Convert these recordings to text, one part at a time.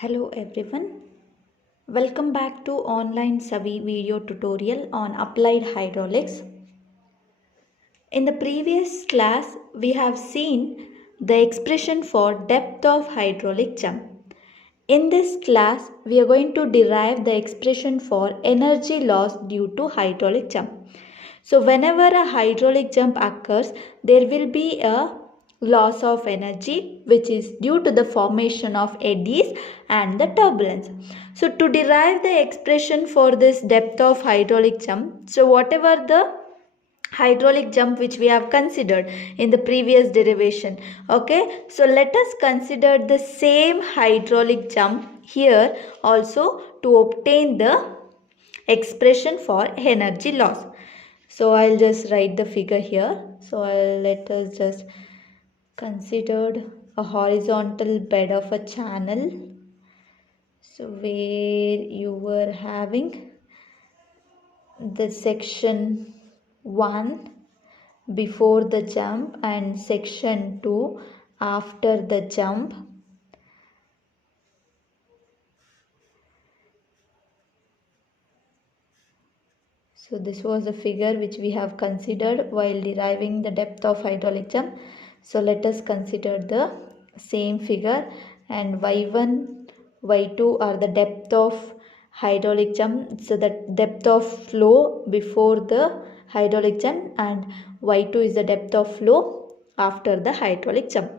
Hello everyone, welcome back to online Savi video tutorial on applied hydraulics. In the previous class, we have seen the expression for depth of hydraulic jump. In this class, we are going to derive the expression for energy loss due to hydraulic jump. So whenever a hydraulic jump occurs, there will be a loss of energy which is due to the formation of eddies and the turbulence. So to derive the expression for this depth of hydraulic jump, so whatever the hydraulic jump which we have considered in the previous derivation, okay, so let us consider the same hydraulic jump here also to obtain the expression for energy loss. So I'll just write the figure here. So let us just consider a horizontal bed of a channel. So where you were having the section 1 before the jump and section 2 after the jump. So this was a figure which we have considered while deriving the depth of hydraulic jump. So let us consider the same figure, and y1, y2 are the depth of hydraulic jump. So the depth of flow before the hydraulic jump, and y2 is the depth of flow after the hydraulic jump.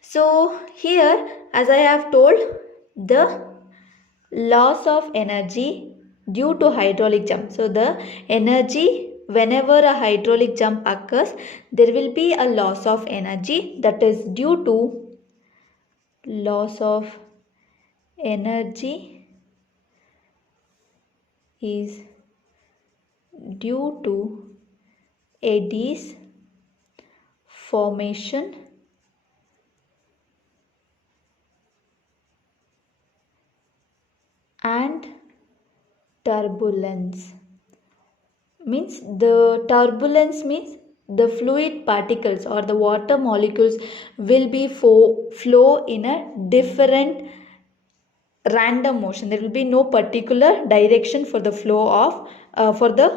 So here, as I have told, the loss of energy due to hydraulic jump. So the energy, whenever a hydraulic jump occurs, there will be a loss of energy, that is due to loss of energy is due to eddies formation and turbulence. Means the turbulence means the fluid particles or the water molecules will be flow in a different random motion. There will be no particular direction for the flow of for the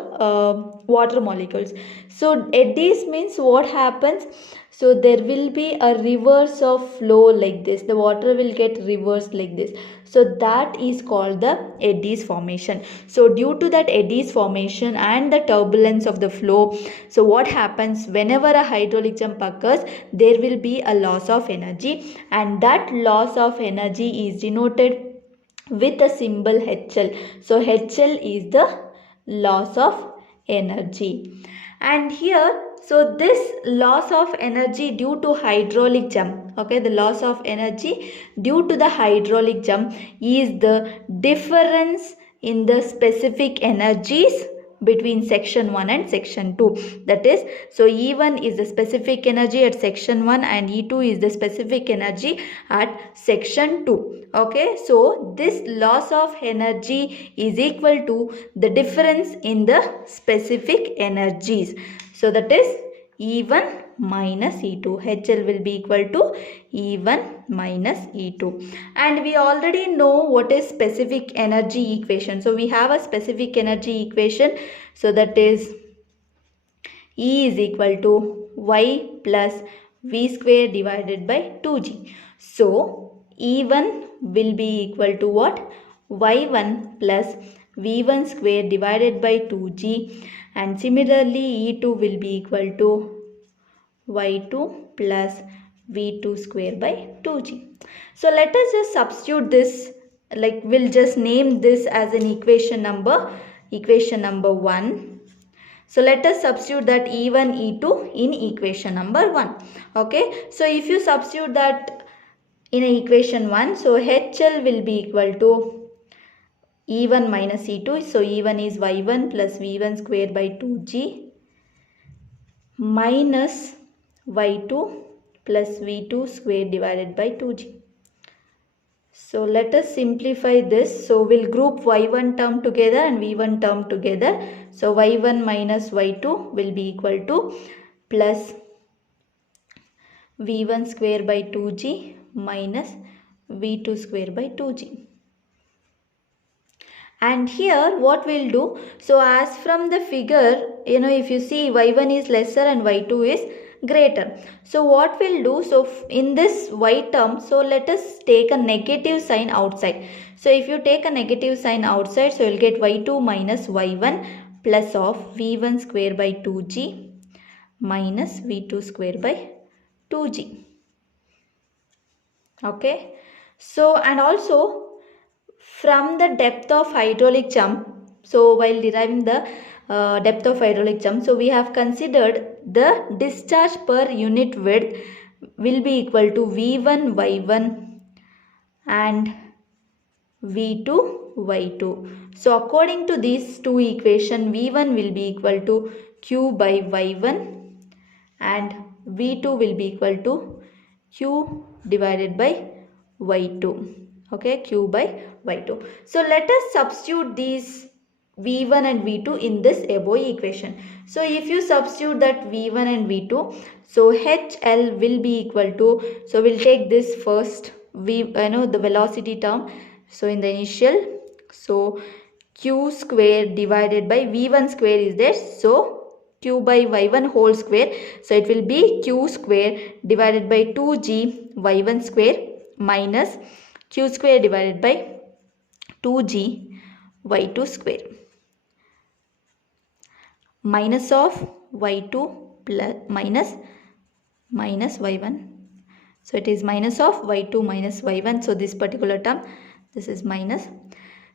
water molecules. So eddies means what happens, so there will be a reverse of flow like this, the water will get reversed like this, so that is called the eddies formation. So due to that eddies formation and the turbulence of the flow, so what happens, whenever a hydraulic jump occurs, there will be a loss of energy, and that loss of energy is denoted with the symbol HL. So HL is the loss of energy. And here, so this loss of energy due to hydraulic jump, okay, the loss of energy due to the hydraulic jump is the difference in the specific energies between section 1 and section 2. That is, so E1 is the specific energy at section 1 and E2 is the specific energy at section 2. Okay, so this loss of energy is equal to the difference in the specific energies. So that is E1 minus E2. HL will be equal to E1 minus E2. And we already know what is specific energy equation. So we have a specific energy equation. So that is E is equal to Y plus V square divided by 2G. So E1 will be equal to what? Y1 plus V1 square divided by 2G, and similarly E2 will be equal to y2 plus v2 square by 2g. So let us just substitute this, like we'll just name this as an equation number 1. So let us substitute that E1, E2 in equation number 1. Okay, so if you substitute that in equation 1, so HL will be equal to E1 minus E2. So E1 is y1 plus v1 square by 2g minus y2 plus v2 square divided by 2g. So let us simplify this. So we'll group y1 term together and v1 term together. So y1 minus y2 will be equal to plus v1 square by 2g minus v2 square by 2g. And here what we'll do, so as from the figure, if you see y1 is lesser and y2 is greater. So what we'll do, so in this y term, so let us take a negative sign outside. So if you take a negative sign outside, so you'll get y2 minus y1 plus of v1 square by 2g minus v2 square by 2g. Okay. So and also from the depth of hydraulic jump, so while deriving the depth of hydraulic jump, so we have considered the discharge per unit width will be equal to v1 y1 and v2 y2. So according to these two equations, v1 will be equal to q by y1 and v2 will be equal to q divided by y2. Okay, q by y2. So let us substitute these v1 and v2 in this above equation. So if you substitute that v1 and v2, so hl will be equal to, so we'll take this first, the velocity term, so in the initial, so q square divided by v1 square is there, so q by y1 whole square, so it will be q square divided by 2g y1 square minus q square divided by 2g y2 square minus of y2 plus minus y1. So it is minus of y2 minus y1. So this particular term, this is minus.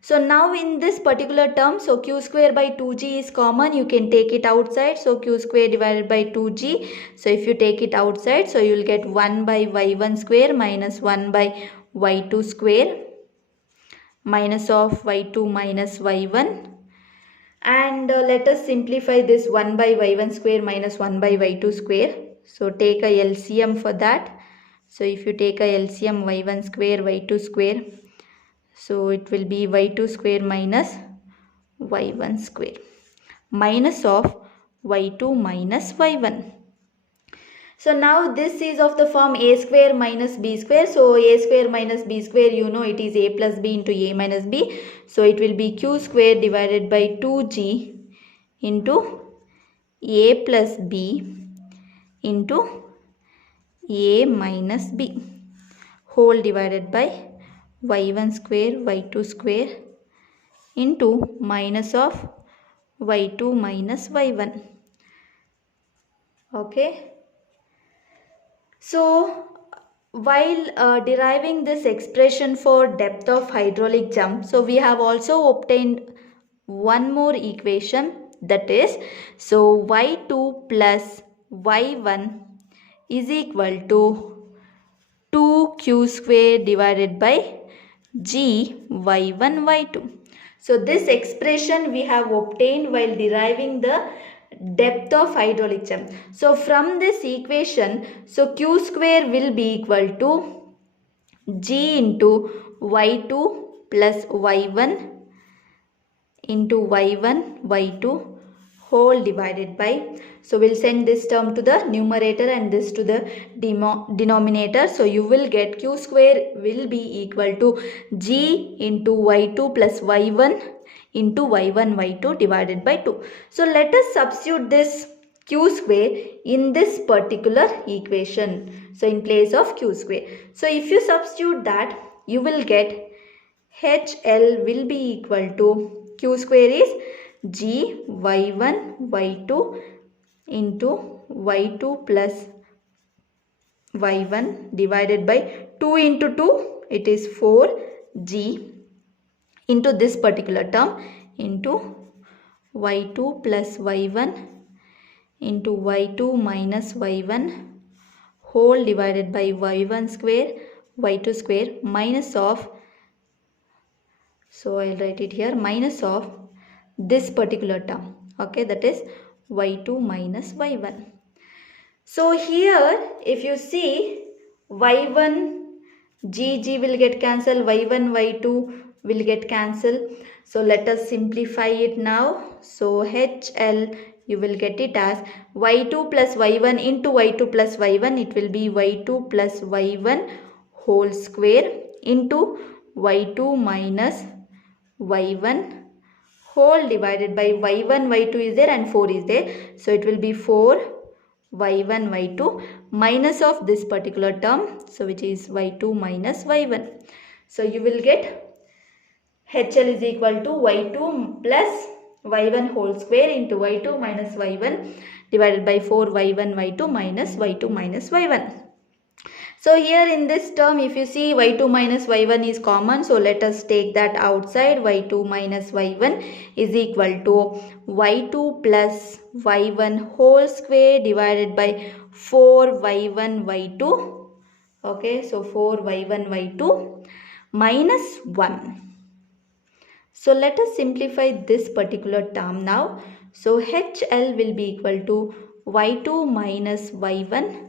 So now in this particular term, so q square by 2g is common. You can take it outside. So q square divided by 2g. So if you take it outside, so you will get 1 by y1 square minus 1 by y2 square minus of y2 minus y1. And let us simplify this 1 by y1 square minus 1 by y2 square. So take a LCM for that. So if you take a LCM y1 square y2 square, so it will be y2 square minus y1 square minus of y2 minus y1. So now this is of the form a square minus b square. So a square minus b square, it is a plus b into a minus b. So it will be q square divided by 2g into a plus b into a minus b whole divided by y1 square y2 square into minus of y2 minus y1. Okay. So while deriving this expression for depth of hydraulic jump, so we have also obtained one more equation, that is, so y2 plus y1 is equal to 2q square divided by g y1 y2. So this expression we have obtained while deriving the depth of hydraulic jump. So from this equation, so q square will be equal to g into y2 plus y1 into y1 y2 whole divided by, so we'll send this term to the numerator and this to the denominator. So you will get q square will be equal to g into y2 plus y1 into y1 y2 divided by 2. So let us substitute this q square in this particular equation, so in place of q square. So if you substitute that, you will get hl will be equal to, q square is g y1 y2 into y2 plus y1 divided by 2 into 2, it is 4g into this particular term into y2 plus y1 into y2 minus y1 whole divided by y1 square y2 square minus of, so I'll write it here, minus of this particular term, okay, that is y2 minus y1. So here if you see y1 g will get cancelled, y1 y2 will get cancelled. So let us simplify it now. So hl you will get it as y2 plus y1 into y2 plus y1, it will be y2 plus y1 whole square into y2 minus y1 whole divided by y1, y2 is there and 4 is there. So it will be 4 y1, y2 minus of this particular term. So which is y2 minus y1. So you will get HL is equal to y2 plus y1 whole square into y2 minus y1 divided by 4 y1 y2 minus y2 minus y1. So here in this term, if you see y2 minus y1 is common, so let us take that outside. Y2 minus y1 is equal to y2 plus y1 whole square divided by 4 y1 y2. Okay, so 4 y1 y2 minus 1. So let us simplify this particular term now. So HL will be equal to y2 minus y1.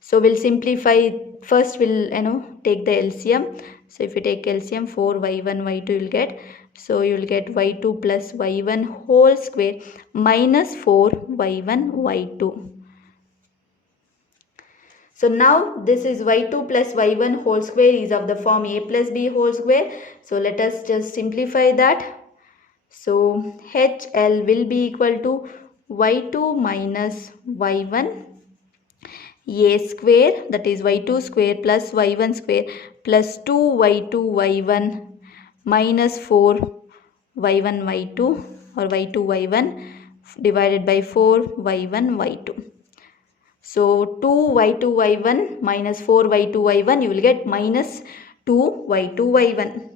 So we'll simplify. First we'll take the LCM. So if you take LCM, 4 y1 y2 you'll get. So you'll get y2 plus y1 whole square minus 4 y1 y2. So now this is y2 plus y1 whole square is of the form a plus b whole square. So let us just simplify that. So HL will be equal to y2 minus y1 a square, that is y2 square plus y1 square plus 2 y2 y1 minus 4 y1 y2 or y2 y1 divided by 4 y1 y2. So 2 y2 y1 minus 4 y2 y1, you will get minus 2 y2 y1.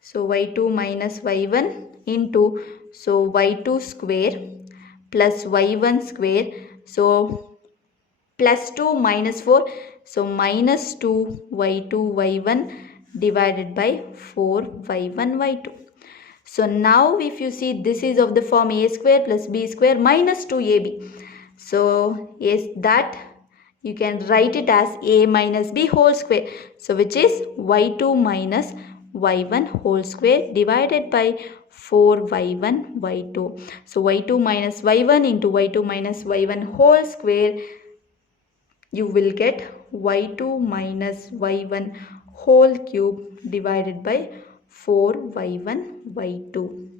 So y2 minus y1 into, so y2 square plus y1 square, so plus 2 minus 4, so minus 2 y2 y1 divided by 4 y1 y2. So now if you see, this is of the form a square plus b square minus 2ab. So yes, that you can write it as a minus b whole square. So which is y2 minus y1 whole square divided by 4 y1 y2. So y2 minus y1 into y2 minus y1 whole square, you will get y2 minus y1 whole cube divided by 4 y1 y2.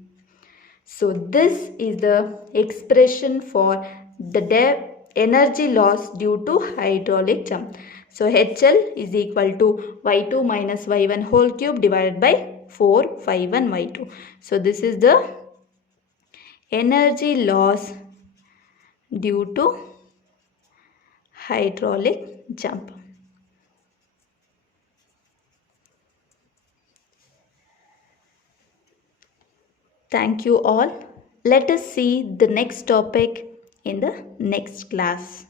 So this is the expression for the energy loss due to hydraulic jump. So HL is equal to y2 minus y1 whole cube divided by 4 y1 y2. So this is the energy loss due to hydraulic jump. Thank you all. Let us see the next topic in the next class.